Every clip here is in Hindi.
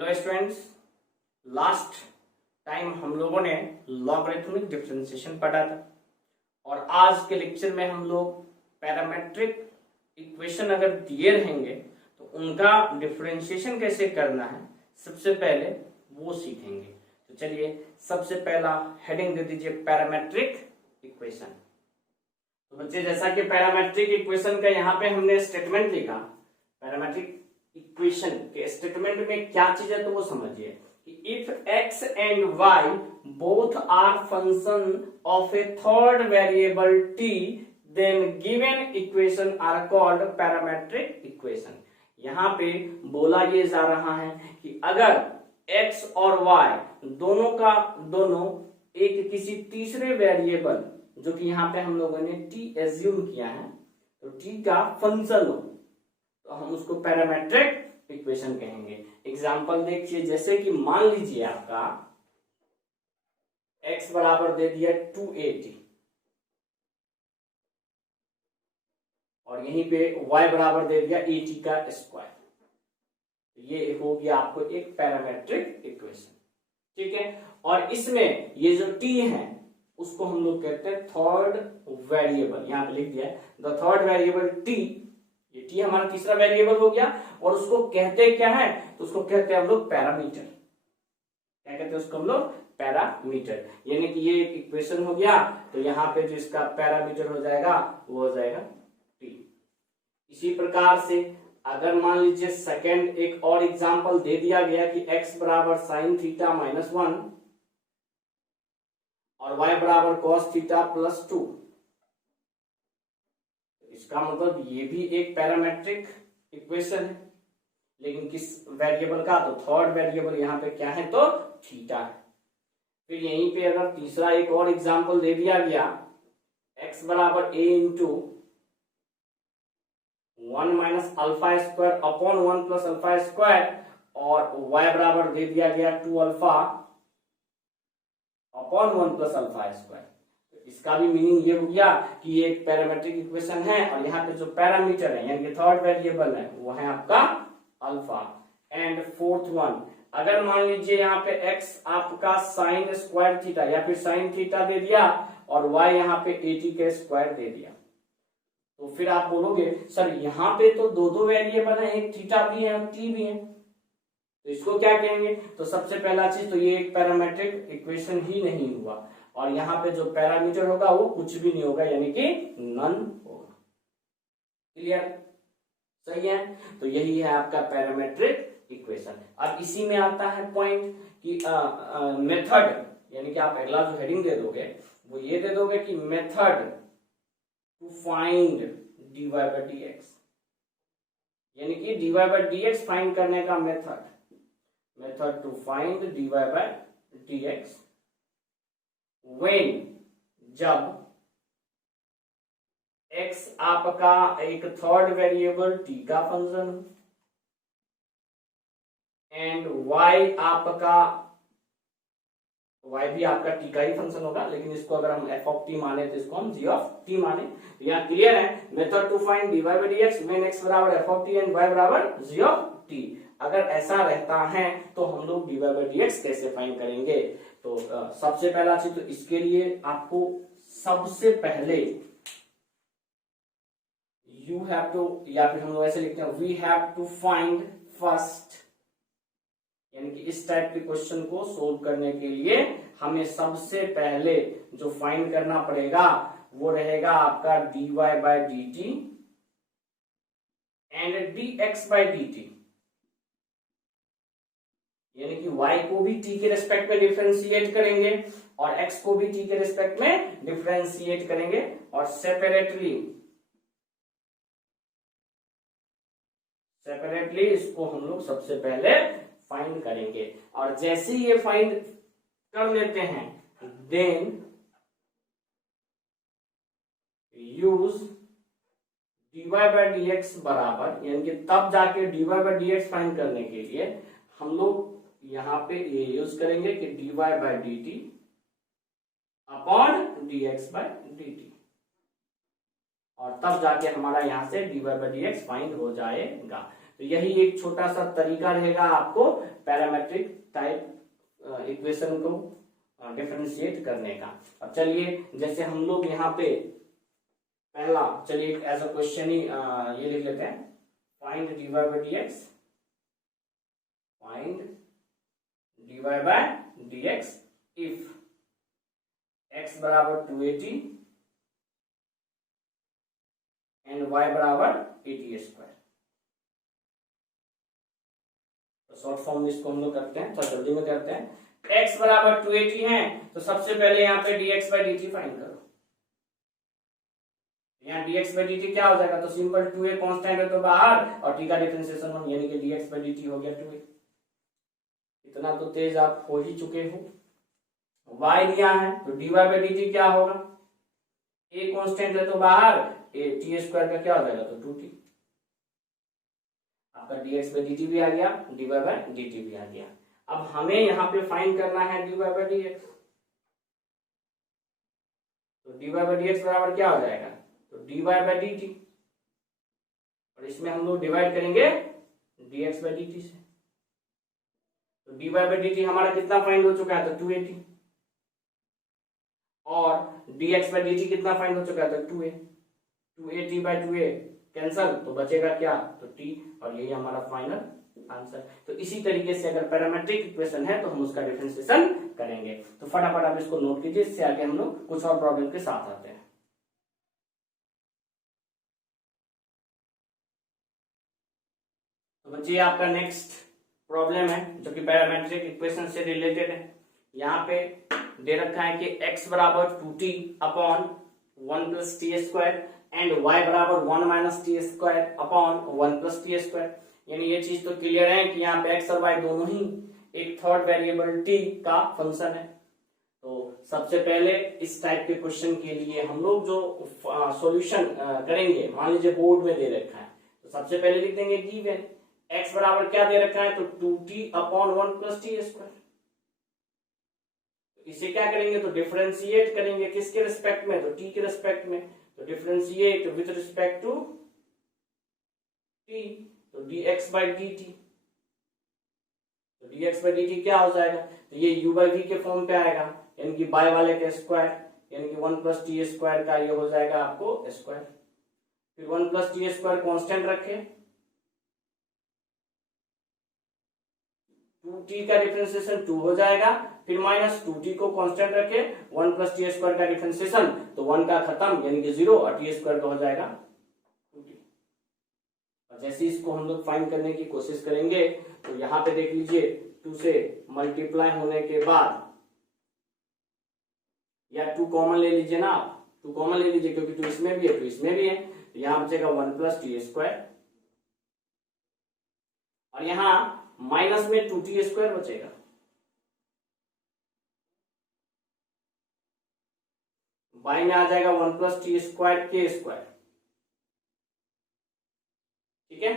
हेलो स्टूडेंट्स, लास्ट टाइम हम लोगों ने लॉगरिथमिक डिफरेंशिएशन पढ़ा था और आज के लेक्चर में हम लोग पैरामेट्रिक इक्वेशन अगर दिए रहेंगे तो उनका डिफरेंशिएशन कैसे करना है सबसे पहले वो सीखेंगे। तो चलिए सबसे पहला हेडिंग दे दीजिए पैरामेट्रिक इक्वेशन। तो बच्चे जैसा कि पैरामेट्रिक इक्वेशन का यहाँ पे हमने स्टेटमेंट लिखा, पैरामेट्रिक इक्वेशन के स्टेटमेंट में क्या चीज है तो वो समझिए कि if x and y both are function of a third variable t then given equation are called parametric equation. यहाँ पे बोला ये जा रहा है कि अगर x और y दोनों का दोनों एक किसी तीसरे वेरिएबल जो कि यहाँ पे हम लोगों ने t एज्यूम किया है तो t का फंक्शन हो तो हम उसको पैरामेट्रिक इक्वेशन कहेंगे। एग्जांपल देखिए, जैसे कि मान लीजिए आपका x बराबर दे दिया 280 और यहीं पे y बराबर दे दिया 80 का स्क्वायर, ये हो गया आपको एक पैरामेट्रिक इक्वेशन। ठीक है, और इसमें ये जो t है उसको हम लोग कहते हैं थर्ड वेरिएबल, यहां पे लिख दिया है द थर्ड वेरिएबल t। ये t हमारा तीसरा वेरिएबल हो गया और उसको कहते क्या है तो उसको कहते हैं हम लोग पैरामीटर। क्या कहते हैं उसको हम लोग पैरामीटर, यानी कि ये एक इक्वेशन हो गया तो यहाँ पे जो इसका पैरामीटर हो जाएगा वो हो जाएगा t। इसी प्रकार से अगर मान लीजिए सेकंड एक और एग्जांपल दे दिया गया कि x बराबर साइन थीटा माइनस 1 और y बराबर कॉस थीटा प्लस 2, इसका मतलब ये भी एक पैरामेट्रिक इक्वेशन है, लेकिन किस वेरिएबल का तो थर्ड वेरिएबल यहाँ पे क्या है तो थीटा है। फिर यहीं पे अगर तीसरा एक और एग्जांपल दे दिया गया x बराबर a into 1 minus alpha square upon 1 plus alpha square और y बराबर दे दिया गया 2 alpha upon 1 plus alpha square, इसका भी मीनिंग ये हो गया कि ये एक पैरामेट्रिक इक्वेशन है और यहाँ पे जो पैरामीटर है यानी कि थर्ड वेरिएबल है वो है आपका अल्फा। एंड फोर्थ वन, अगर मान लीजिए यहाँ पे x आपका साइन स्क्वायर थीटा या फिर साइन थीटा दे दिया और y यहाँ पे 80 के स्क्वायर दे दिया, तो फिर आप बोलोगे सर यहाँ पे तो दो वेरिएबल है, एक थीटा भी है और t भी है, तो इसको क्या कहेंगे। तो सबसे पहला चीज तो ये एक पैरामेट्रिक इक्वेशन ही नहीं हुआ और यहाँ पे जो पैरामीटर होगा वो कुछ भी नहीं होगा, यानी कि नन होगा। क्लियर, सही है। तो यही है आपका पैरामेट्रिक इक्वेशन। अब इसी में आता है पॉइंट कि मेथड, यानी कि आप अगला जो हेडिंग दे दोगे वो ये दे दोगे कि method to find dy by dx, यानी कि dy by dx फाइंड करने का method, method to find dy by dx when, जब x आपका एक थर्ड वेरिएबल t का फंक्शन एंड y आपका, y भी आपका t का ही फंक्शन होगा, लेकिन इसको अगर हम f ऑफ t माने तो इसको हम g ऑफ t माने। तो यहाँ क्लियर है, method to find dy by dx when x बराबर f of t and y बराबर g ऑफ t। अगर ऐसा रहता है तो हम लोग dy by dx कैसे फाइंड करेंगे। तो सबसे पहला चीज तो इसके लिए आपको सबसे पहले यू हैव टू, या फिर हम लोग ऐसे लिखते हैं we have to find first, यानी कि इस टाइप के क्वेश्चन को सोल्व करने के लिए हमें सबसे पहले जो फाइंड करना पड़ेगा वो रहेगा आपका dy by dt and dx by dt, यानी कि y को भी t के रेस्पेक्ट में डिफरेंशिएट करेंगे और x को भी t के रेस्पेक्ट में डिफरेंशिएट करेंगे और सेपरेटली इसको हम लोग सबसे पहले फाइंड करेंगे। और जैसे ये फाइंड कर लेते हैं then use dy by dx बराबर, यानी कि तब जाके dy by dx फाइंड करने के लिए हम लोग यहाँ पे ये यूज करेंगे कि dy by dt upon dx by dt, और तब जाके हमारा यहाँ से dy by dx फाइंड हो जाएगा। तो यही एक छोटा सा तरीका रहेगा आपको पैरामेट्रिक टाइप इक्वेशन को डिफरेंशिएट करने का। अब चलिए जैसे हम लोग यहाँ पे पहला, चलिए एज अ क्वेश्चन ही ये लिख लेते हैं, find dy by dx, find dy by dx if x बराबर 280 एंड y बराबर 80 स्क्वायर। तो शॉर्ट फॉर्म में इसको हम लोग करते हैं, थोड़ा जल्दी में करते हैं। x बराबर 280 है तो सबसे पहले यहाँ पे dx by dt फाइंड करो। यहाँ dx by dt क्या हो जाएगा, तो सिंपल 2a कांस्टेंट है तो बाहर और t का डिफरेंशिएशन 1 यानी कि dx by dt हो गया 2a। इतना तो तेज आप हो ही चुके हो। y दिया है तो dy by dt क्या होगा, a कांस्टेंट है तो बाहर t स्क्वायर का क्या हो जाएगा, तो 2t। आपका dx by dt भी आ गया, dy by dt भी आ गया। अब हमें यहाँ पे फाइंड करना है dy by dx। तो dy by dx बराबर क्या हो जाएगा, तो dy by dt, और इसमें हम लोग डिवाइड करेंगे dx by dt से। तो dy by dt हमारा कितना फाइंड हो चुका है, तो 280, और dx by dt कितना फाइंड हो चुका है, तो 2a। 280 by 2a कैंसल, तो बचेगा क्या, तो t, और यही हमारा फाइनल आंसर। तो इसी तरीके से अगर पैरामेट्रिक इक्वेशन है तो हम उसका डिफरेंशिएशन करेंगे। तो फटाफट आप इसको नोट कीजिए, इससे आगे हम लोग कुछ और प्रॉब्लम के साथ आते हैं। तो बच्चे आपका नेक्स्ट प्रॉब्लम है जो कि पैरामेट्रिक इक्वेशन से रिलेटेड है। यहाँ पे दे रखा है कि x बराबर 2t upon 1 plus T square and y बराबर 1 minus T square upon 1 plus T square. यानी ये चीज तो क्लियर है कि यहाँ पे x और y दोनों ही एक थर्ड वेरिएबल t का फंक्शन है। तो सबसे पहले इस टाइप के क्वेश्चन के लिए हम लोग जो सॉल्यूशन करेंगे, मान लीजिए बोर्ड में दे रखा है, तो सबसे पहले लिख देंगे गिवन x बराबर क्या दे रखा है, तो 2t upon 1 plus T square. इसे क्या करेंगे, तो डिफरेंशिएट करेंगे, किसके रिस्पेक्ट में, तो t के रिस्पेक्ट में। तो differentiate with respect to t, तो dx by dt, तो dx by dt क्या हो जाएगा, तो ये u by v के फॉर्म पे आएगा, यानी कि बाय वाले का स्क्वायर, यानी कि 1 प्लस टी स्क्वायर का ये हो जाएगा आपको स्क्वायर। फिर 1 प्लस टी स्क्वायर कॉन्स्टेंट रखे, 2t का डिफरेंशिएशन 2 हो जाएगा, फिर माइनस 2t को कांस्टेंट रखे, 1 प्लस टी स्क्वायर का डिफरेंशिएशन, तो 1 का खत्म यानी कि 0 और टी स्क्वायर का हो जाएगा 2t। और जैसे इसको हम लोग फाइंड करने की कोशिश करेंगे तो यहाँ पे देख लीजिए 2 से मल्टीप्लाई होने के बाद, या 2 कॉमन ले लीजिए ना, 2 कॉमन ले लीजिए क्योंकि 2 इसमें भी है 2 इसमें भी है, तो यहाँ बचेगा 1 प्लस टी स्क्वायर, और यहाँ माइनस में 2t स्क्वायर बचेगा। बाई में आ जाएगा 1 प्लस टी स्क्वायर के स्क्वायर, ठीक है।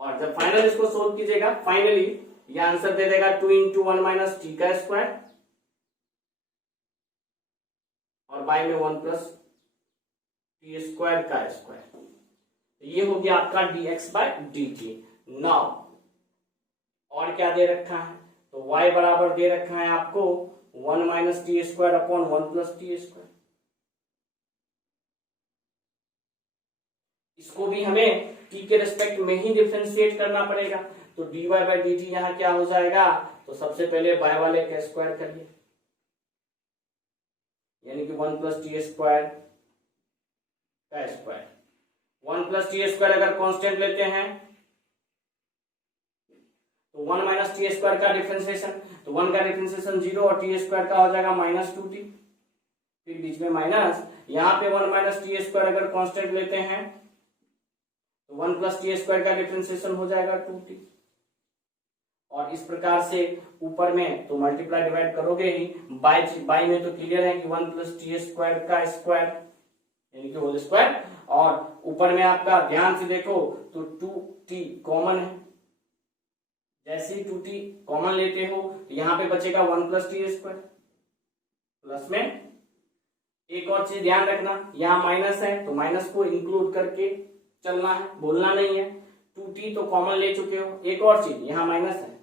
और जब फाइनल इसको सोल्व कीजिएगा, फाइनली ये आंसर दे देगा 2 इंटू 1 माइनस टी का स्क्वायर, और बाई में 1 प्लस टी स्क्वायर का स्क्वायर। ये हो गया आपका dx by dt। नाउ और क्या दे रखा है, तो y बराबर दे रखा है आपको 1 minus T square upon 1 plus T square. इसको भी हमें t के रेस्पेक्ट में ही डिफरेंशिएट करना पड़ेगा। तो dy by dt यहाँ क्या हो जाएगा, तो सबसे पहले बाय वाले का स्क्वायर करिए, यानी कि 1 प्लस टी स्क्वायर का स्क्वायर। 1 प्लस टी स्क्वायर अगर कांस्टेंट लेते हैं तो 1 माइनस टी स्क्वायर का डिफरेंशिएशन, तो 1 का डिफरेंशिएशन 0 और टी स्क्वायर का हो जाएगा माइनस 2t, फिर बीच में माइनस, यहाँ पे 1 माइनस टी स्क्वायर अगर कांस्टेंट लेते हैं तो 1 प्लस टी स्क्वायर का डिफरेंशिएशन हो जाएगा 2t। और इस प्रकार से ऊपर में तो मल्टीप्लाई डिवाइड करोगे ही, बाई में तो क्लियर है कि 1 प्लस टी स्क्वायर का स्क्वायर यानी कि होल स्क्वायर, और ऊपर में आपका ध्यान से देखो तो 2t कॉमन है, जैसे ही 2t कॉमन लेते हो तो यहाँ पे बचेगा 1 प्लस टी स्क्वायर, प्लस में एक और चीज ध्यान रखना, यहाँ माइनस है तो माइनस को इंक्लूड करके चलना है, बोलना नहीं है। 2t तो कॉमन ले चुके हो। एक और चीज, यहाँ माइनस है,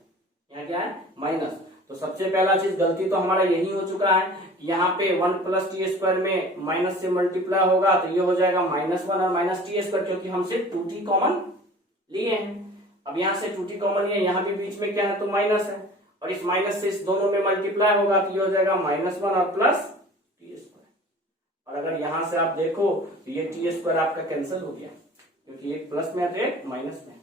यहाँ क्या है माइनस। तो सबसे पहला चीज गलती तो हमारा यही हो चुका है, यहाँ पे 1 प्लस टी स्क्वायर में माइनस से मल्टीप्लाई होगा तो ये हो जाएगा -1 और माइनस टी स्क्वायर, क्योंकि हम सिर्फ 2t कॉमन लिए हैं। अब यहाँ से 2t कॉमन लिए, यहाँ भी बीच में क्या है तो माइनस है, और इस माइनस से इस दोनों में मल्टीप्लाई होगा तो ये हो जाएगा -1 और प्लस टी स्क्वायर। और अगर यहां से आप देखो तो ये टी स्क्वायर आपका कैंसिल हो गया, क्योंकि एक प्लस में है तो एक माइनस में है,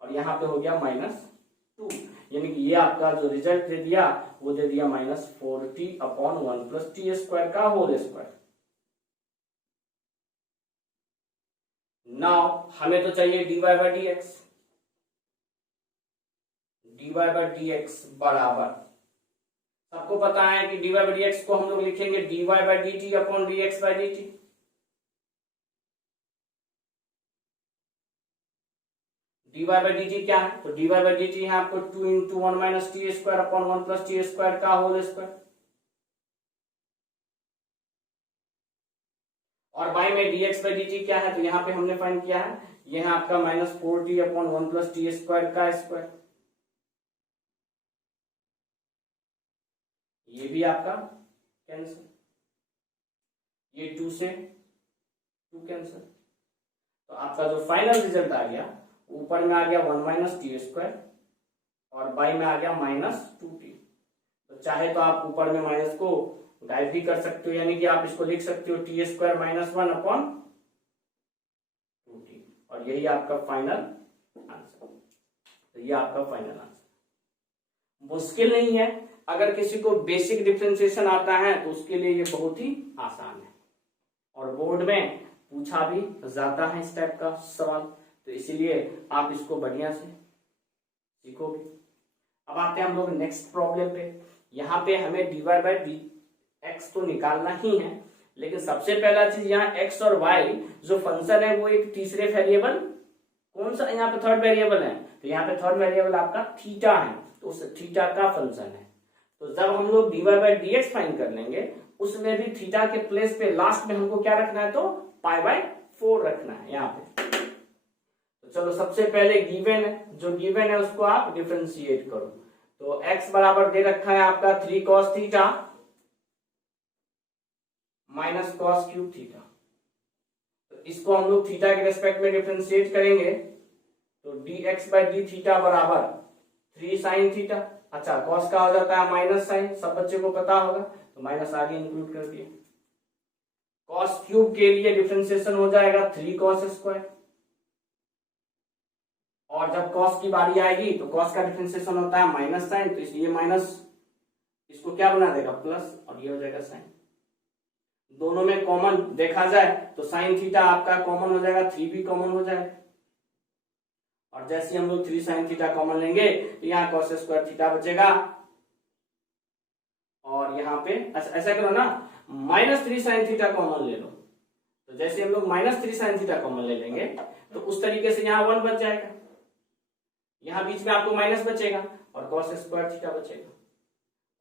और यहाँ पे हो गया -2, यानी कि ये आपका जो रिजल्ट दे दिया वो दे दिया -4t/1 प्लस टी स्क्वायर का होल स्क्वायर। नाउ हमें तो चाहिए dy/dx, dy/dx बराबर, सबको पता है कि dy/dx को हम लोग लिखेंगे dy/dt/dx/dt। dy/dt क्या है, तो dy/dt है आपको 2 × 1 - t² / 1 + t² का होल स्क्वायर, और बाई में dx/dt क्या है, तो यहाँ पे हमने फाइंड किया है, ये है आपका -4t/1 + t² का स्क्वायर, ये भी आपका कैंसिल, ये 2 से 2 कैंसिल। तो आपका जो फाइनल रिजल्ट आ गया, ऊपर में आ गया 1 - t² और बाई में आ गया -2t। तो चाहे तो आप ऊपर में माइनस को गायब भी कर सकते हो, यानी कि आप इसको लिख सकते हो t² - 1/2t, और यही आपका फाइनल आंसर। तो ये आपका फाइनल आंसर मुश्किल नहीं है, अगर किसी को बेसिक डिफरेंशिएशन आता है तो उसके लिए ये बहुत ही आसान है, और बोर्ड में पूछा भी जाता है इस टाइप का सवाल, तो इसीलिए आप इसको बढ़िया से सीखोगे। अब आते हैं हम लोग नेक्स्ट प्रॉब्लम पे। यहाँ पे हमें dy/dx तो निकालना ही है, लेकिन सबसे पहला चीज यहाँ x और y जो फंक्शन है वो एक तीसरे वेरिएबल, कौन सा यहाँ पे थर्ड वेरिएबल है, तो यहाँ पे थर्ड वेरिएबल आपका थीटा है, तो उस थीटा का फंक्शन है। तो जब हम लोग dy/dx फाइंड कर लेंगे, उसमें भी थीटा के प्लेस पे लास्ट में हमको क्या रखना है, तो π/4 रखना है यहाँ पे। तो चलो सबसे पहले गिवन है, जो गिवन है उसको आप डिफरेंशिएट करो। तो x बराबर दे रखा है आपका 3 cos theta minus cos cube theta. तो इसको हम लोग थीटा के रेस्पेक्ट में डिफरेंशिएट करेंगे, तो dx/d थीटा बराबर 3 sin थीटा। अच्छा, cos का हो जाता है माइनस साइन, सब बच्चे को पता होगा, तो माइनस आगे इंक्लूड कर दिया। cos क्यूब के लिए डिफरेंशिएशन हो जाएगा 3 cos स्क्वायर, और जब cos की बारी आएगी तो cos का डिफरेंशिएशन होता है माइनस साइन, तो इसलिए माइनस इसको क्या बना देगा प्लस, और ये हो जाएगा साइन। दोनों में कॉमन देखा जाए तो साइन थीटा आपका कॉमन हो जाएगा, 3 भी कॉमन हो जाएगा, और जैसे हम लोग 3 sin थीटा कॉमन लेंगे तो यहाँ cos स्क्वायर थीटा बचेगा, और यहाँ पे ऐसा करो ना, -3 sin थीटा कॉमन ले लो। तो जैसे हम लोग -3 sin थीटा कॉमन ले लेंगे तो उस तरीके से यहाँ 1 बच जाएगा, यहाँ बीच में आपको माइनस बचेगा और cos स्क्वायर थीटा बचेगा,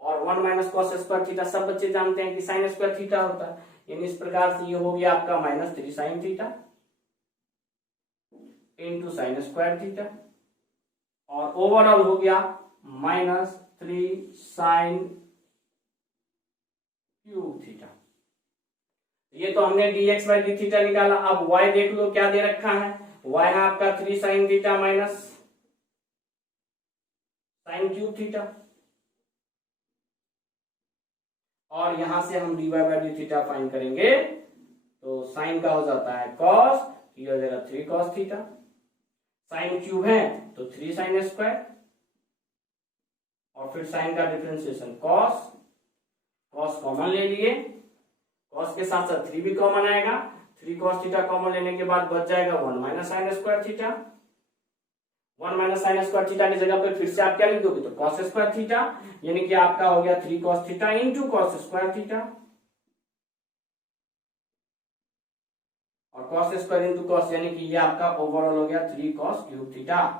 और 1 - cos स्क्वायर थीटा सब बच्चे जानते हैं कि sin स्क्वायर थीटा होता है, यानी इस प्रकार से ये हो गया आपका -3 sin theta into sine square theta, और ओवरऑल हो गया -3 sin क्यूब थीटा। ये तो हमने dx/d थीटा निकाला। अब y देख लो क्या दे रखा है, y है आपका 3 sin theta minus sine cube theta, और यहां से हम dy/d थीटा फाइंड करेंगे, तो साइन का हो जाता है cos, ये हो जाएगा 3 cos थीटा, साइन क्यूब है तो 3 sin स्क्वायर, और फिर साइन का डिफरेंशिएशन cos कॉमन ले लिए, cos के साथ साथ 3 भी कॉमन आएगा, 3 cos थीटा कॉमन लेने के बाद बच जाएगा 1 - sin square theta. 1 - sin square theta की जगह पे फिर से आप क्या लिख दोगे, तो cos स्क्वायर थीटा, यानी कि आपका हो गया 3 cos theta into cos square theta, और cos स्क्वायर इंटू cos, यानी कि ये आपका ओवरऑल हो गया 3 cos क्यूब थीटा।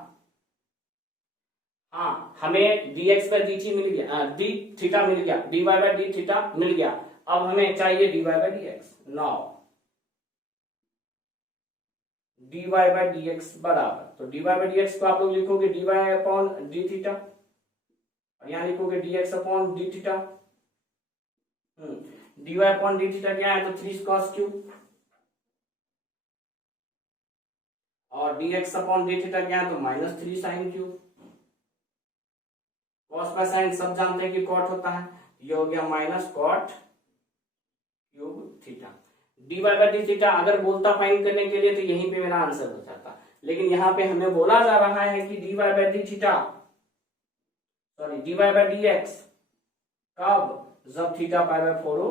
हाँ, हमें dx/dt मिल गया, d थीटा मिल गया, dy/d थीटा मिल गया। अब हमें चाहिए dy/dx। Now dy by dx बराबर, तो dy बाय dx को आप लोग लिखोगे dy अपॉन डी थीटा, और यहाँ लिखोगे dx upon D theta. dy upon D theta क्या है, तो 3 cos क्यूब, और dx अपॉन डी थीटा क्या है, तो -3 sin cube. cos by sin सब जानते हैं कि cot होता है, ये हो गया minus cot cube theta. dy by D theta अगर बोलता फाइंड करने के लिए तो यहीं पे मेरा आंसर हो जाता, लेकिन यहाँ पे हमें बोला जा रहा है कि dy by D theta, sorry dy by dx कब, जब थीटा पाई बाय 4 हो।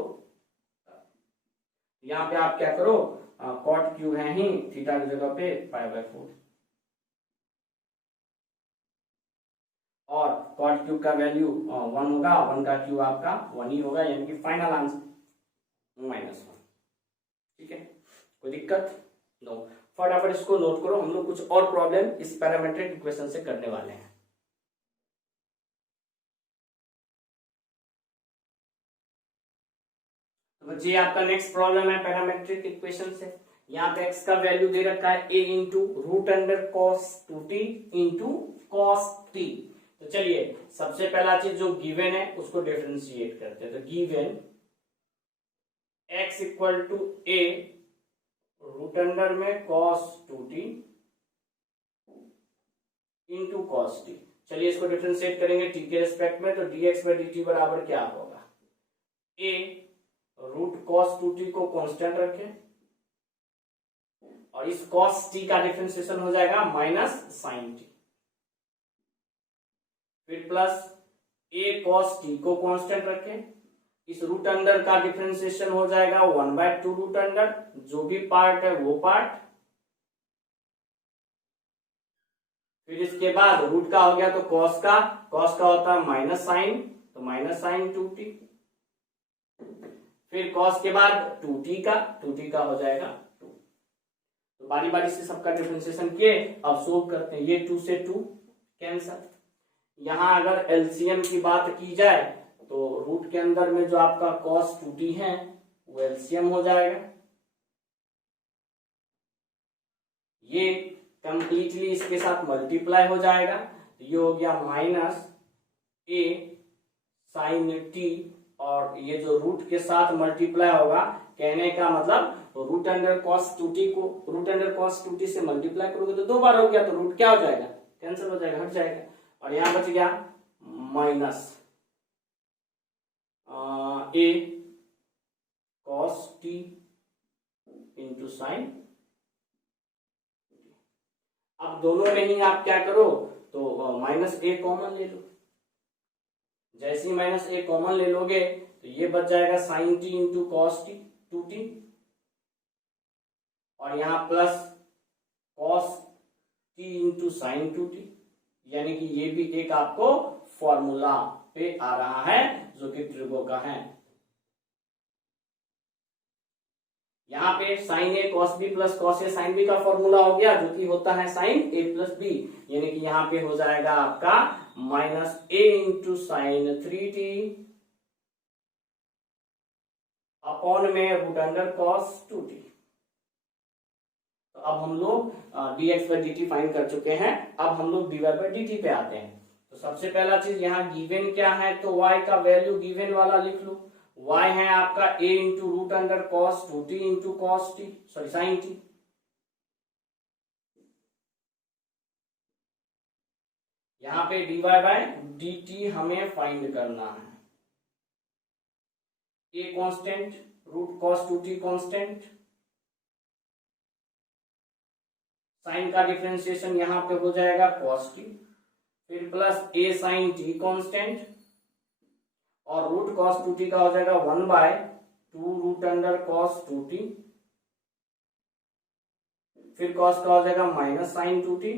यहाँ पे आप क्या करो, कॉट क्यूब है ही थीटा की जगह पे पाई बाय 4, और कॉट क्यूब का वैल्यू 1 होगा, 1 का क्यूब आपका 1 ही होगा, यानी कि फाइनल आंसर -1। ठीक है, कोई दिक्कत नो। फटाफट इसको नोट करो, हम लोग कुछ और प्रॉब्लम इस पैरामीट्रिक इक्वेशन से करने वाले हैं। तो बच्चे आपका नेक्स्ट प्रॉब्लम है पैरामीट्रिक इक्वेशन से। यहाँ पे x का वैल्यू दे रखा है a into root under cos 2t into cos t। तो चलिए सबसे पहला चीज जो गिवन है उसको डिफरेंशिएट करते हैं। तो given x equal to a root under में cos 2t into cos t। चलिए इसको डिफरेंशिएट करेंगे t के रिस्पेक्ट में, तो dx बाई dt बराबर क्या होगा, a रूट cos 2t को कांस्टेंट रखें, और इस cos t का डिफरेंशिएशन हो जाएगा माइनस साइन t, फिर प्लस a cos t को कांस्टेंट रखें, इस रूट अंडर का डिफरेंशिएशन हो जाएगा 1/2 रूट अंडर, जो भी पार्ट है वो पार्ट, फिर इसके बाद रूट का हो गया तो cos का होता है माइनस साइन, तो माइनस साइन 2t, फिर cos के बाद 2t का हो जाएगा 2। तो बारी बारी से सबका डिफरेंशिएशन किए, अब सोल्व करते हैं। ये 2 से 2 कैंसल, यहां अगर एलसीएम की बात की जाए तो रूट के अंदर में जो आपका cos 2t है वो एलसीएम हो जाएगा, ये कंप्लीटली इसके साथ मल्टीप्लाई हो जाएगा, तो ये हो गया माइनस a साइन t, और ये जो रूट के साथ मल्टीप्लाई होगा, कहने का मतलब रूट अंडर cos 2t को रूट अंडर cos 2t से मल्टीप्लाई करोगे तो 2 बार हो गया, तो रूट क्या हो जाएगा, कैंसिल हो जाएगा, हट जाएगा, और यहां बच गया minus a cos t into sign. अब दोनों में ही आप क्या करो, तो माइनस a कॉमन ले लो, जैसे ही माइनस a कॉमन ले लोगे तो ये बच जाएगा sine t into cos t 2t, और यहां plus cos t into sine 2t, यानी कि ये भी एक आपको फॉर्मूला पे आ रहा है जो कि ट्रिगो का है। यहाँ पे sign A cos B plus cos A sine B का फॉर्मूला हो गया, जो कि होता है साइन ए प्लस बी, यानी कि यहाँ पे हो जाएगा आपका माइनस ए इंटू साइन 3t अपॉन में रूट अंडर कॉस 2t। तो अब हम लोग dx बाई dt फाइंड कर चुके हैं, अब हम लोग dy बाई dt पे आते हैं। तो सबसे पहला चीज यहाँ गिवन क्या है, तो y का वैल्यू गिवन वाला लिख लो, y है आपका a into root under cos 2t into cos t, sorry sine t। यहाँ पे dy बाय dt हमें फाइंड करना है, a constant, root cos 2t constant, sine का डिफरेंशिएशन यहाँ पे हो जाएगा cos t, फिर plus a sine t constant, और रूट cos 2t का हो जाएगा 1/2 रूट अंडर cos 2t, फिर cos का हो जाएगा माइनस साइन 2t,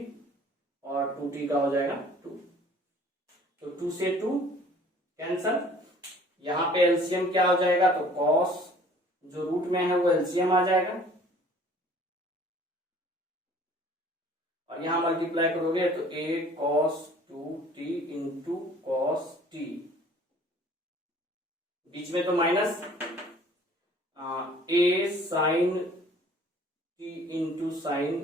और 2t का हो जाएगा 2। तो 2 से 2 कैंसल, यहाँ पे एलसीएम क्या हो जाएगा, तो cos जो रूट में है वो एलसीएम आ जाएगा, और यहां मल्टीप्लाई करोगे तो a cos 2t into cos t, बीच में तो minus a sine t into sine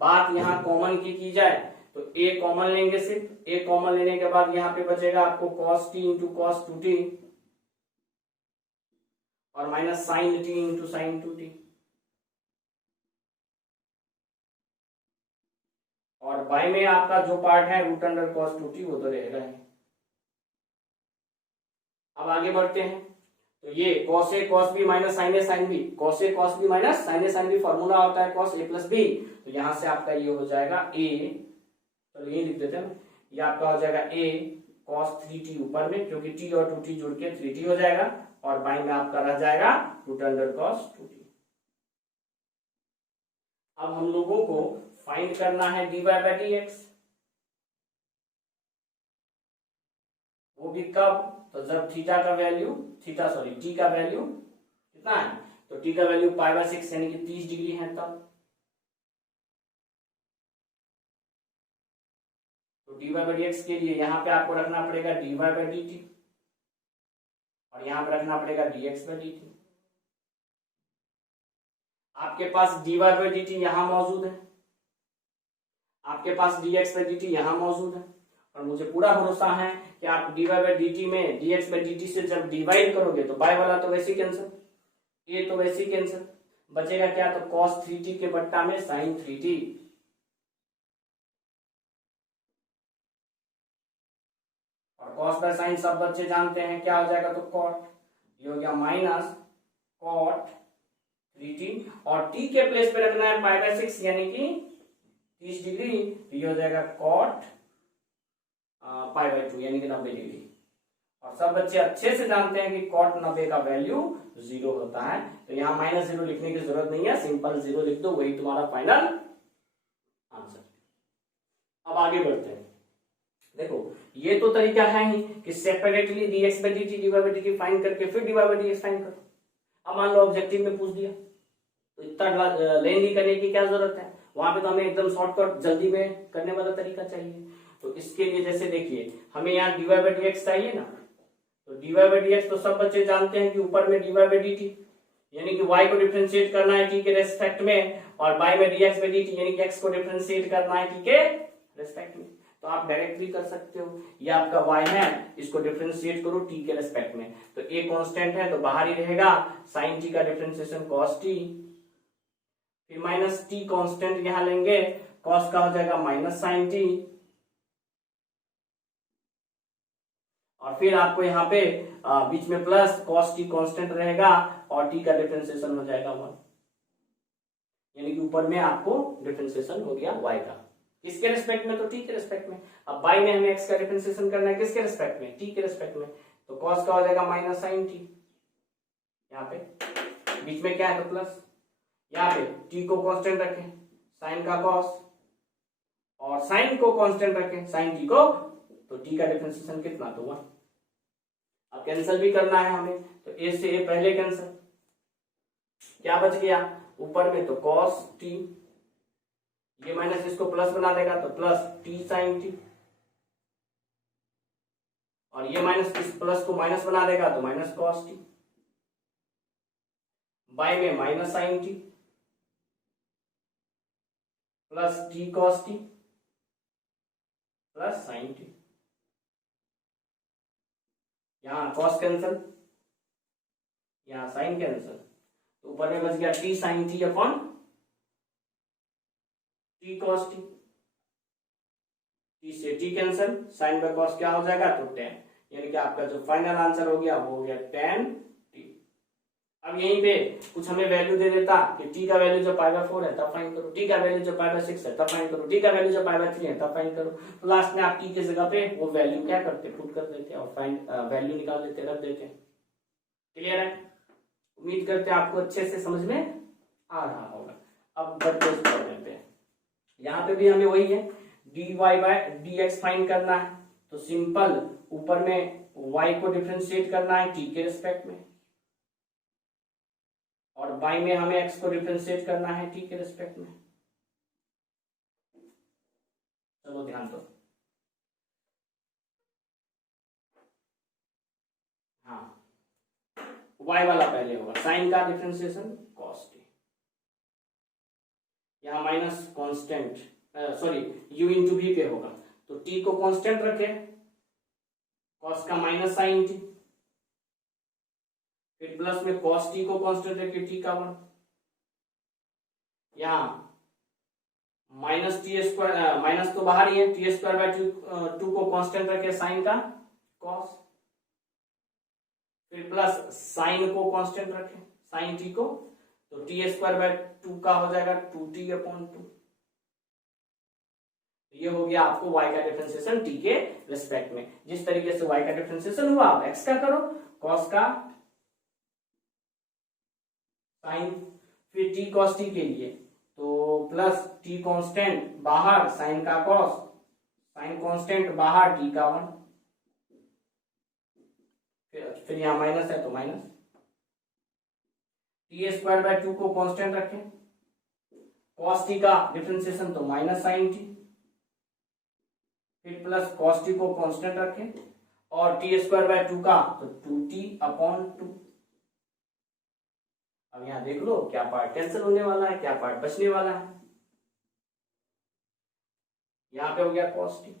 बात यहाँ कॉमन की जाए तो a कॉमन लेंगे, सिर्फ a कॉमन लेने के बाद यहाँ पे बचेगा आपको cos t into cos 2t और minus sine t into sine 2t, और बाई में आपका जो पार्ट है रूट अंडर cos 2t वो तो रहेगा ही। अब आगे बढ़ते हैं, तो ये cos a cos b minus sine a sine b, cos a cos b minus sine a sine b formula होता है cos a प्लस b, तो यहां से आपका ये हो जाएगा a, तो ये लिख देते हैं, ये आपका हो जाएगा a cos 3t ऊपर में, क्योंकि t और 2t जुड़ के 3t हो जाएगा, और बाई में आपका रह जाएगा रूट अंडर cos 2t। अब हम लोगों को फाइंड करना है dy बाई dx, वो भी कब, तो जब थीटा का वैल्यू टी का वैल्यू कितना है, तो टी का वैल्यू पाई बाई 6 यानी कि 30 डिग्री है तब। तो dy बाई dx के लिए यहाँ पे आपको रखना पड़ेगा dy बाई dt, और यहाँ पे रखना पड़ेगा dx बाई dt। आपके पास dy बाई dt यहाँ मौजूद है, आपके पास dx बाई dt यहाँ मौजूद है, और मुझे पूरा भरोसा है कि आप dy बाई dt में dx बाई dt से जब डिवाइड करोगे तो बाय वाला तो वैसे ही कैंसिल, ये तो वैसे ही कैंसिल, बचेगा क्या, तो cos 3t के बट्टा में sin 3t, और cos बाय sin सब बच्चे जानते हैं क्या हो जाएगा, तो cot, ये हो गया माइनस cot 3t, और t के प्लेस पे रखना है पाई बाय 6 यानी कि 30 डिग्री, तो ये हो जाएगा cot पाई बाई 2 यानी कि 90 डिग्री। और सब बच्चे अच्छे से जानते हैं कि cot 90 का वैल्यू 0 होता है, तो यहाँ माइनस 0 लिखने की जरूरत नहीं है, सिंपल 0 लिख दो, वही तुम्हारा फाइनल आंसर। अब आगे बढ़ते हैं, देखो ये तो तरीका है ही कि separately dx by dt dy by dt find करके फिर dy बाई dx फाइंड करो। अब मान लो ऑब्जेक्टिव में पूछ दिया तो इतना लेंदी करने की क्या जरूरत है, वहां पे तो हमें एकदम शॉर्टकट जल्दी में करने वाला तरीका चाहिए। तो इसके लिए जैसे देखिए हमें यहाँ dy बाई dx चाहिए ना, तो dy बाई dx तो सब बच्चे जानते हैं कि ऊपर में dy बाई dt यानी कि y को डिफरेंशिएट करना है t के रेस्पेक्ट में, और बाई में dx बाई dt यानी कि x को डिफरेंशिएट करना है t के रेस्पेक्ट में। तो आप डायरेक्टली कर सकते हो, ये आपका y है, इसको डिफरेंशिएट करो t के रेस्पेक्ट में, तो a कांस्टेंट है तो बाहर ही रहेगा, sin t का डिफरेंशिएशन cos t, फिर माइनस t कांस्टेंट यहां लेंगे, cos का हो जाएगा माइनस sin t, और फिर आपको यहाँ पे बीच में प्लस cos t कांस्टेंट रहेगा, और t का डिफरेंशिएशन हो जाएगा 1, यानी कि ऊपर में आपको डिफरेंशिएशन हो गया y का, किसके रिस्पेक्ट में, तो t के रिस्पेक्ट में। अब बाई में हमें x का डिफरेंशिएशन करना है किसके रिस्पेक्ट में, t के रिस्पेक्ट में, तो cos का हो जाएगा माइनस sin t, यहाँ पे बीच में क्या है तो प्लस, यहाँ पे t को कांस्टेंट रखें sin का cos, और sin को कांस्टेंट रखें sin t को, तो t का डिफरेंशिएशन कितना, तो 1। अब कैंसिल भी करना है हमें, तो a से a पहले कैंसिल, क्या बच गया ऊपर में, तो cos t, ये माइनस इसको प्लस बना देगा तो प्लस t sin t, और ये माइनस इस प्लस को माइनस बना देगा तो माइनस cos t, बाई में minus sin t plus t cos t plus sin t, यहाँ cos कैंसिल, यहाँ sin कैंसिल, तो ऊपर में बच गया t sin t upon t cos t, t से t cancel, sin by cos क्या हो जाएगा, तो tan, यानी कि आपका जो फाइनल आंसर हो गया वो हो गया tan t। अब यहीं पे कुछ हमें वैल्यू दे देता कि t का वैल्यू जो पाई बाय 4 है तब फाइंड करो, t का वैल्यू जो पाई बाय 6 है तब फाइंड करो, t का वैल्यू जो पाई बाय 3 है तब फाइंड करो, तो लास्ट में आप t की जगह पे वो वैल्यू क्या करते, पुट कर देते और फाइंड वैल्यू निकाल देते, रख देते। क्लियर है, उम्मीद करते हैं आपको अच्छे से समझ में आ रहा होगा। अब बढ़ते उस प्रॉब्लम पे, यहाँ पे भी हमें वही है dy बाय dx फाइंड करना है, तो सिंपल ऊपर में y को डिफरेंशिएट करना है t के रिस्पेक्ट में, और बाई में हमें x को डिफरेंशिएट करना है t के रिस्पेक्ट में। चलो ध्यान दो, हाँ y वाला पहले होगा, sin का डिफरेंशिएशन cos t, यहाँ minus constant, sorry u into V पे होगा, तो t को कांस्टेंट रखे, cos का माइनस साइन t, फिर प्लस में cos t को कांस्टेंट रखे t का 1, यहाँ माइनस टी स्क्वायर, माइनस तो बाहर ही है, टी स्क्वायर बाय टू को कांस्टेंट रखे साइन का cos, फिर प्लस साइन को कांस्टेंट रखे साइन टी को, तो टी स्क्वायर बाय टू का हो जाएगा 2t अपॉन 2। ये हो गया आपको y का डिफरेंशिएशन t के रिस्पेक्ट में। जिस तरीके से y का डिफरेंशिएशन हुआ आप x का करो, cos का साइन, फिर t cos t के लिए तो प्लस t कांस्टेंट बाहर साइन का cos, साइन कांस्टेंट बाहर t का 1, फिर यहां माइनस है तो minus, T square by two को कांस्टेंट रखें, cos t का डिफरेंशिएशन तो माइनस साइन t, फिर प्लस cos t को कांस्टेंट रखें, और टी स्क्वायर बाय टू का तो 2t अपॉन 2। अब यहां देख लो क्या पार्ट कैंसिल होने वाला है, क्या पार्ट बचने वाला है। यहां पे हो गया cos t,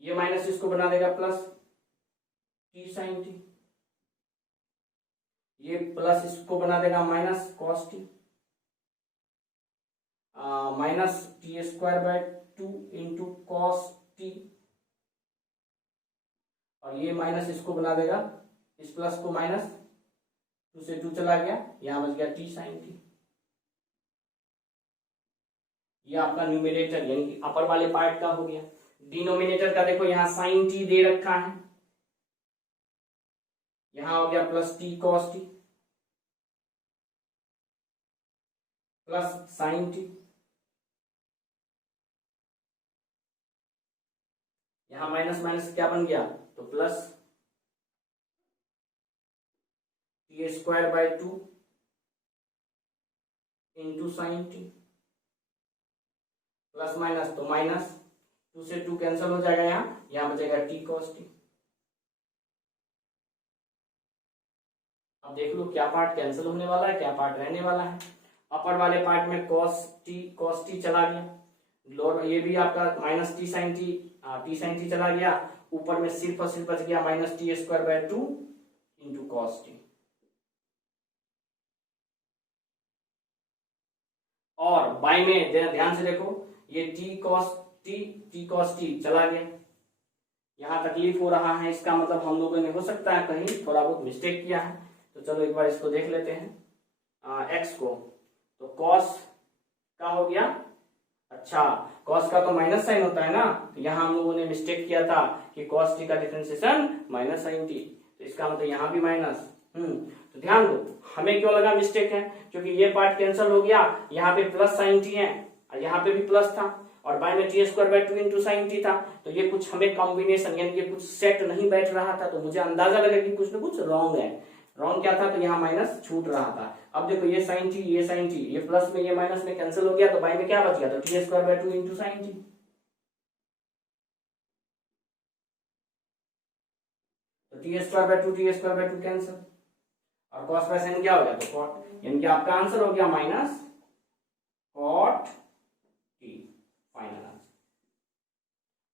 ये माइनस इसको बना देगा प्लस t साइन t, ये प्लस इसको बना देगा minus cos t, minus T square by 2 into cos T, और ये माइनस इसको बना देगा, इस प्लस को माइनस 2 से 2 चला गया, यहां बच गया t साइन t। ये आपका न्यूमरेटर यानी कि अपर वाले पार्ट का हो गया। डिनोमिनेटर का देखो यहाँ साइन t दे रखा है, यहां हो गया plus t cos t plus sign t, यहां माइनस माइनस क्या बन गया तो plus T square by 2 into sine T, plus minus तो माइनस 2 से 2 कैंसिल हो जाएगा, यहां बचेगा टी कॉस टी। अब देख लो क्या पार्ट कैंसिल होने वाला है, क्या पार्ट रहने वाला है। अपर वाले पार्ट में cos t चला गया, लोअर ये भी आपका माइनस टी साइन टी चला गया, ऊपर में सिर्फ और सिर्फ बच गया minus T square by 2 into cos T. और बाई में ध्यान से देखो, ये टी कॉस टी चला गया, यहां तकलीफ हो रहा है, इसका मतलब हम लोगों ने हो सकता है कहीं थोड़ा बहुत मिस्टेक किया है। तो चलो एक बार इसको देख लेते हैं एक्स को, तो कॉस का हो गया, अच्छा कॉस का तो माइनस साइन होता है ना, तो यहां हम लोगों ने मिस्टेक किया था कि कॉस टी का डिफरेंशिएशन माइनस साइन टी, तो इसका मतलब यहां भी माइनस। तो ध्यान दो हमें क्यों लगा मिस्टेक है, क्योंकि ये पार्ट कैंसिल हो गया, यहाँ पे प्लस साइन टी है और यहाँ पे भी प्लस था, और बाय में T square by 2 into sine T था, तो ये कुछ हमें कॉम्बिनेशन यानी कि कुछ सेट नहीं बैठ रहा था, तो मुझे अंदाजा लगा कि कुछ ना कुछ रॉन्ग है। रॉन्ग क्या था, तो यहाँ माइनस छूट रहा था। अब देखो ये साइन टी ये प्लस में ये माइनस में कैंसिल हो गया, तो बाय में क्या बच गया, तो T square by 2 into sine T. तो टी स्क्वायर बाय 2 कैंसिल, और कॉस बाय साइन क्या हो गया, तो कॉट, यानी कि आपका आंसर हो गया minus cot T, final answer.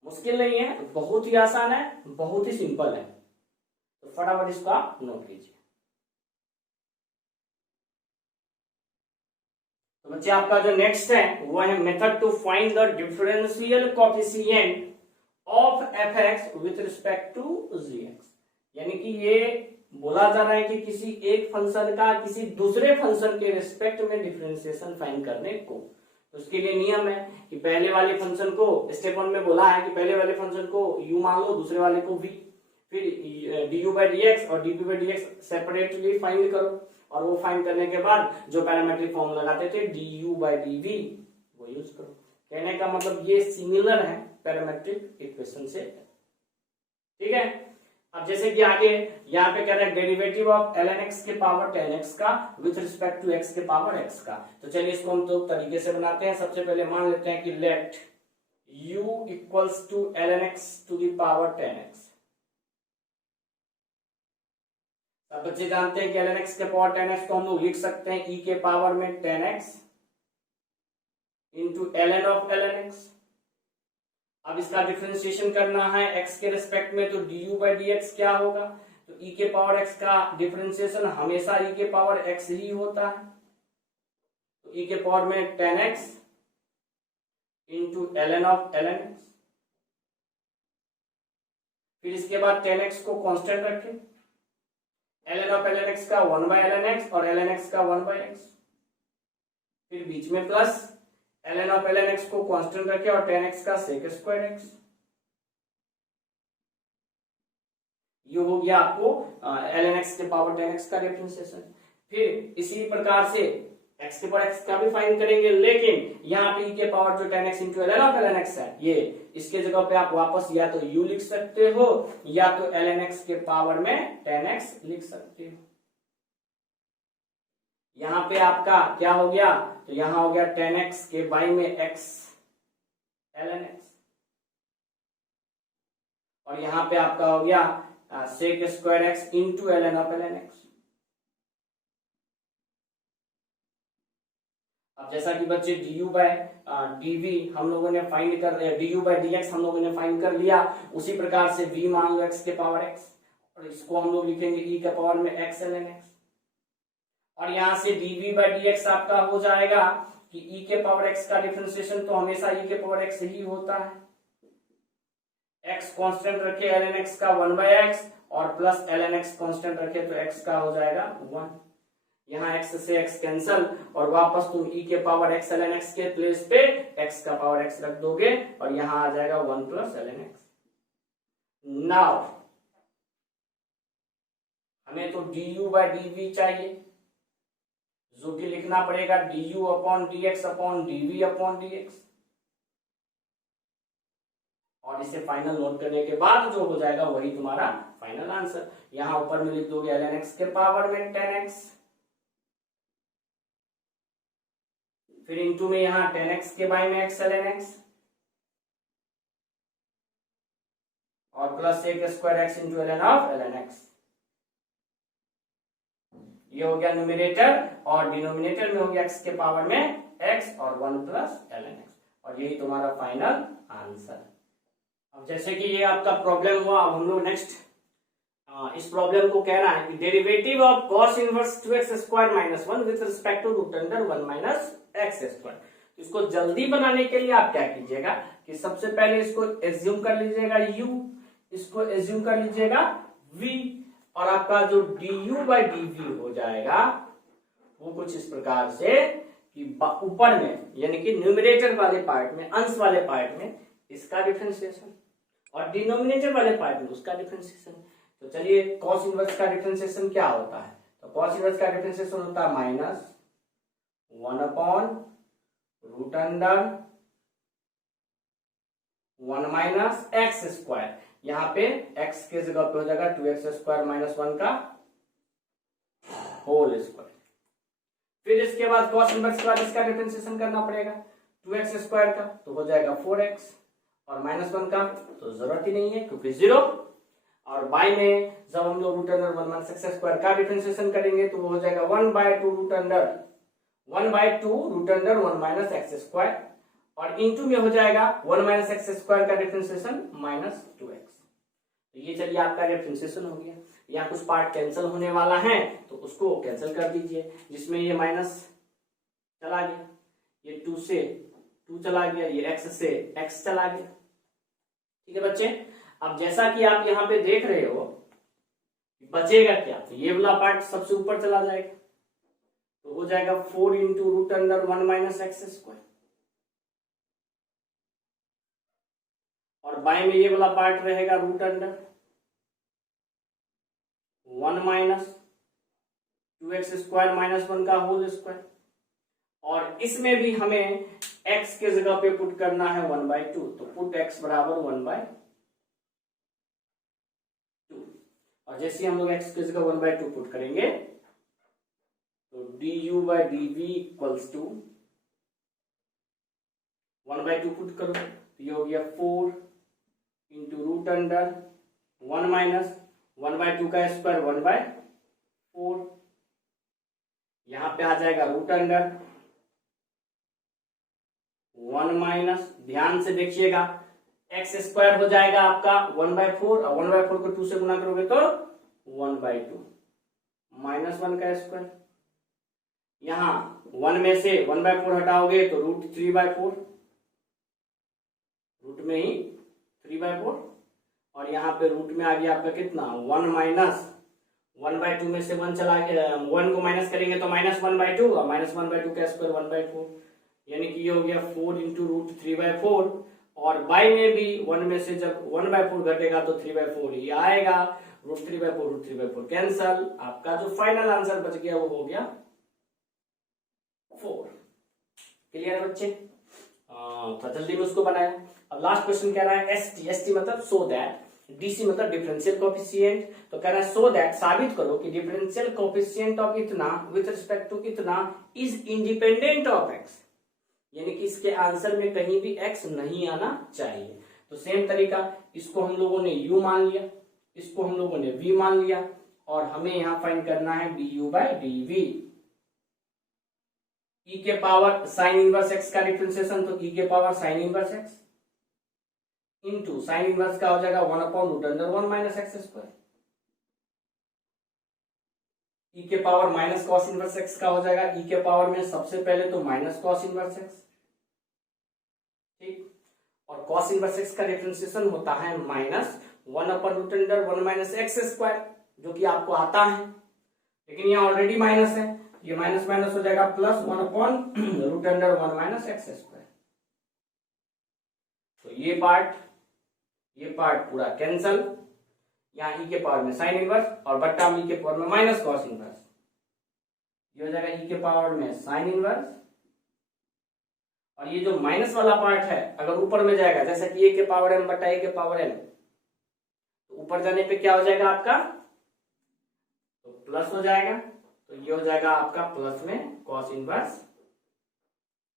मुश्किल नहीं है, बहुत ही आसान है, बहुत ही सिंपल है, तो फटाफट इसको आप नोट कीजिए। तो बच्चे आपका जो नेक्स्ट है वो है method to find the differential coefficient of F X with respect to G X, यानी कि ये बोला जा रहा है कि किसी एक फंक्शन का किसी दूसरे फंक्शन के रिस्पेक्ट में डिफरेंशिएशन फाइंड करने को। तो उसके लिए नियम है कि पहले वाले फंक्शन को, स्टेप 1 में बोला है कि पहले वाले फंक्शन को u मान लो, दूसरे वाले को v, फिर du by dx और dp by dx separately find करो, और वो फाइंड करने के बाद जो पैरामेट्रिक फॉर्म लगाते थे du by dv वो यूज करो। कहने का मतलब ये सिमिलर है पैरामेट्रिक इक्वेशन से, ठीक है। अब जैसे कि आगे यहाँ पे कह रहे हैं डेरिवेटिव ऑफ ln x के पावर tan x का विथ रिस्पेक्ट टू x के पावर x का, तो चलिए इसको हम दो तरीके से बनाते हैं। सबसे पहले मान लेते हैं कि let u equals to ln x to the power tan x। अब बच्चे जानते हैं कि ln x के पावर 10x को हम लोग लिख सकते हैं e के पावर में 10x into ln of ln x। अब इसका डिफरेंशिएशन करना है x के रिस्पेक्ट में, तो du बाई dx क्या होगा, तो e के पावर x का डिफरेंशिएशन हमेशा e के पावर x ही होता है, तो e के पावर में 10x into ln of ln x। फिर इसके बाद 10x को कांस्टेंट रखें, ln ऑफ ln x का 1 बाय ln x और ln x का 1 बाय x, फिर बीच में plus ln of ln x को कांस्टेंट रखें और 10x का सेक स्क्वायर x। ये हो गया आपको ln x के पावर 10x का डिफरेंशिएशन। फिर इसी प्रकार से x के पावर x का भी फाइंड करेंगे, लेकिन यहाँ पे e के पावर जो 10x into ln of ln x है, ये इसके जगह पे आप वापस या तो u लिख सकते हो या तो ln x के पावर में 10x लिख सकते हो। यहाँ पे आपका क्या हो गया, तो यहाँ हो गया 10x के बाई में x ln x, और यहाँ पे आपका हो गया sec square x into ln of ln x। अब जैसा कि बच्चे du बाय dv हम लोगों ने फाइंड कर लिया, du बाय dx हम लोगों ने फाइंड कर लिया, उसी प्रकार से v मान लो x के पावर x, और इसको हम लोग लिखेंगे e के पावर में x ln x, और यहां से dv बाय dx आपका हो जाएगा कि e के पावर x का डिफरेंशिएशन तो हमेशा e के पावर x ही होता है, x कांस्टेंट रखे ln x का 1 बाय x और प्लस ln x कांस्टेंट रखे तो x का हो जाएगा 1। यहाँ x से x कैंसल और वापस तुम e के पावर x ln x के प्लेस पे x का पावर x रख दोगे और यहाँ आ जाएगा 1 प्लस ln x। नाउ हमें तो du बाय dv चाहिए, जो कि लिखना पड़ेगा du upon dx upon dv upon dx, और इसे फाइनल नोट करने के बाद जो हो जाएगा वही तुम्हारा फाइनल आंसर। यहाँ ऊपर में लिख दोगे ln x के पावर में 10x, फिर इंटू में यहाँ 10x के बाई में x ln x और plus sec square x into ln of ln x। ये हो गया न्यूमरेटर, और डिनोमिनेटर में हो गया x के पावर में x और 1 प्लस ln x, और यही तुम्हारा फाइनल आंसर। अब जैसे कि ये आपका प्रॉब्लम हुआ, अब हम लोग नेक्स्ट इस प्रॉब्लम को कहना है कि derivative of cos inverse 2x square minus 1 with respect to root under 1 minus x square. इसको जल्दी बनाने के लिए आप क्या कीजिएगा कि सबसे पहले इसको एज्यूम कर लीजिएगा u, इसको एज्यूम कर लीजिएगा v, और आपका जो du बाई dv हो जाएगा वो कुछ इस प्रकार से कि ऊपर में यानी कि न्यूमरेटर वाले पार्ट में, अंश वाले पार्ट में इसका डिफरेंशिएशन और डिनोमिनेटर वाले पार्ट में उसका डिफरेंशिएशन। तो चलिए कॉस इनवर्स का डिफरेंशिएशन क्या होता है, तो कॉस इनवर्स का डिफरेंशिएशन होता है minus 1 upon root under 1 minus x square, यहाँ पे x के जगह पे हो जाएगा 2x स्क्वायर माइनस 1 का होल स्क्वायर। फिर इसके बाद कॉस इनवर्स के बाद इसका डिफरेंशिएशन करना पड़ेगा 2x स्क्वायर का, तो हो जाएगा 4x, और माइनस 1 का तो जरूरत ही नहीं है क्योंकि 0, और बाई में जब हम लोग root under 1 minus x square का डिफरेंशिएशन करेंगे तो वो हो जाएगा 1 by 2 root under 1 minus x square, और इंटू में हो जाएगा 1 माइनस एक्स स्क्वायर का डिफरेंशिएशन माइनस 2x। तो ये चलिए आपका डिफरेंशिएशन हो गया। यहाँ कुछ पार्ट कैंसिल होने वाला है तो उसको कैंसिल कर दीजिए, जिसमें ये माइनस चला गया, ये 2 से 2 चला गया, ये x से x चला गया। ठीक है बच्चे, अब जैसा कि आप यहाँ पे देख रहे हो बचेगा क्या, तो ये वाला पार्ट सबसे ऊपर चला जाएगा, तो हो जाएगा 4 into root under 1 minus x square, और बाएं में ये वाला पार्ट रहेगा root under 1 minus 2x square minus 1 का होल स्क्वायर, और इसमें भी हमें x के जगह पे पुट करना है 1/2, तो पुट x बराबर 1/2, और जैसे हम लोग x की जगह 1/2 पुट करेंगे तो du by dv equals to 1/2 put करो तो ये हो गया 4 इंटू रूट अंडर 1 माइनस 1/2 का स्क्वायर 1/2, 4, यहां पे आ जाएगा रूट अंडर 1 माइनस, ध्यान से देखिएगा, एक्स स्क्वायर हो जाएगा आपका 1/4 और 1/4 को 2 से गुना करोगे तो 1/2 माइनस 1 का स्क्वायर। यहां 1 में से 1/4 हटाओगे तो √3/4, रूट में ही 3/4, और यहाँ पे रूट में आ गया आपका कितना 1 माइनस 1/2 में से 1 चला गया, 1 को माइनस करेंगे तो -1/2 और -1/2 का स्क्वायर 1/4, यानी कि ये हो गया 4 इंटू √3/4, और बाई में भी 1 में से जब 1/4 घटेगा तो 3/4 ही आएगा, √3/4 कैंसल, आपका जो फाइनल आंसर बच गया वो हो गया 4। क्लियर बच्चे? तो जल्दी में उसको बनाया। अब लास्ट क्वेश्चन कह रहा है एसटी मतलब सो दैट, डीसी मतलब डिफरेंशियल कोएफिशिएंट, तो कह रहा है सो दैट साबित करो कि डिफरेंशियल कोएफिशिएंट ऑफ इतना विद रिस्पेक्ट टू इतना इज इंडिपेंडेंट ऑफ एक्स, यानी कि इसके आंसर में कहीं भी एक्स नहीं आना चाहिए। तो सेम तरीका, इसको हम लोगों ने u मान लिया, इसको हम लोगों ने v मान लिया, और हमें यहां फाइंड करना है du/dv। e के पावर साइन इनवर्स x का डिफरेंशिएशन, तो e के power sine inverse x into sine inverse का हो जाएगा 1/√1 माइनस एक्स स्क्वायर, e के power minus cos inverse x का हो जाएगा, e के पावर में सबसे पहले तो माइनस कॉस इनवर्स x, ठीक, और कॉस इनवर्स x का डिफरेंशिएशन होता है -1/√1 माइनस एक्स स्क्वायर, जो कि आपको आता है, लेकिन यहाँ ऑलरेडी माइनस है, ये माइनस माइनस हो जाएगा +1/√1 माइनस एक्स स्क्वायर। तो ये पार्ट पूरा कैंसल, यहाँ e के पावर में साइन इनवर्स और बट्टा में e के पावर में माइनस कॉस इनवर्स, ये हो जाएगा e के पावर में साइन इनवर्स, और ये जो माइनस वाला पार्ट है अगर ऊपर में जाएगा, जैसा कि a के पावर m बट्टा a के पावर n, तो ऊपर जाने पे क्या हो जाएगा आपका, तो प्लस हो जाएगा, तो ये हो जाएगा आपका प्लस में कॉस इनवर्स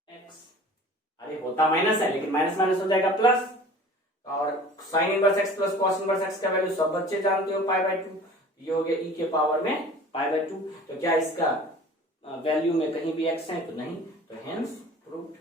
x। अरे होता माइनस है लेकिन माइनस माइनस हो जाएगा प्लस, और sine inverse x plus cos inverse x का वैल्यू सब बच्चे जानते हो π/2, ये हो गया e के पावर में π/2। तो क्या इसका वैल्यू में कहीं भी x है? तो नहीं, तो हेंस प्रूव्ड,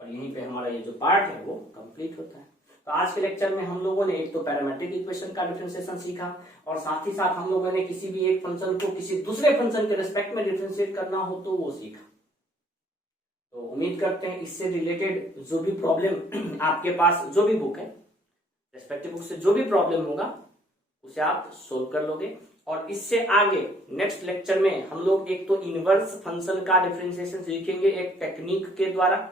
और यहीं पे हमारा ये जो पार्ट है वो कंप्लीट होता है। तो आज के लेक्चर में हम लोगों ने एक तो पैरामेट्रिक इक्वेशन का डिफरेंशिएशन सीखा, और साथ ही साथ हम लोगों ने किसी भी एक फंक्शन को किसी दूसरे फंक्शन के रिस्पेक्ट में डिफरेंशिएट करना हो तो वो सीखा। तो उम्मीद करते हैं इससे रिलेटेड जो भी प्रॉब्लम आपके पास, जो भी बुक है रेस्पेक्टिव बुक से जो भी प्रॉब्लम होगा उसे आप सोल्व कर लोगे। और इससे आगे नेक्स्ट लेक्चर में हम लोग एक तो इनवर्स फंक्शन का डिफरेंशिएशन सीखेंगे एक टेक्निक के द्वारा,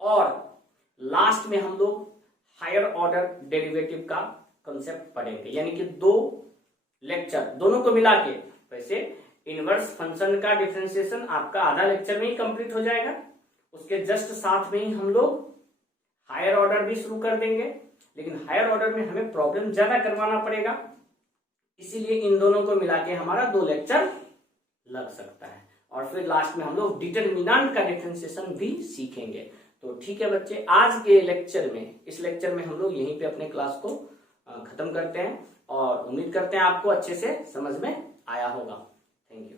और लास्ट में हम लोग हायर ऑर्डर डेरिवेटिव का कंसेप्ट पढ़ेंगे, यानी कि 2 लेक्चर दोनों को मिला के, वैसे इनवर्स फंक्शन का डिफरेंशिएशन आपका आधा लेक्चर में ही कंप्लीट हो जाएगा, उसके जस्ट साथ में ही हम लोग हायर ऑर्डर भी शुरू कर देंगे, लेकिन हायर ऑर्डर में हमें प्रॉब्लम ज्यादा करवाना पड़ेगा, इसीलिए इन दोनों को मिला के हमारा 2 लेक्चर लग सकता है। और फिर लास्ट में हम लोग डिटरमिनेंट का डिफरेंशिएशन भी सीखेंगे। तो ठीक है बच्चे, आज के लेक्चर में, इस लेक्चर में हम लोग यहीं पे अपने क्लास को खत्म करते हैं, और उम्मीद करते हैं आपको अच्छे से समझ में आया होगा। Thank you.